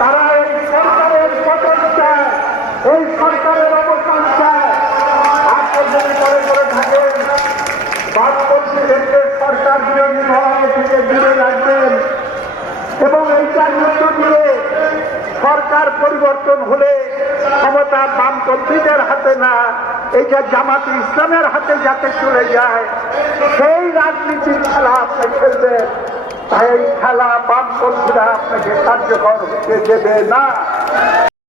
তারা এই সরকারের পতন চায়, এই সরকারের অবস্থান চায়। আত্মজনী করে থাকেন, বামপন্থীদেরকে সরকার বিরোধী ধরনের থেকে দূরে রাখবেন এবং এইটার মধ্য দিয়ে সরকার পরিবর্তন হলে ক্ষমতা বামপন্থীদের হাতে না, এইটা জামাতে ইসলামের হাতে যাতে চলে যায়, সেই রাজনীতির খেলা আপনি খেলবেন। তাই এই খেলা বামপন্থীরা আপনাকে কার্যকর হতে দেবে না।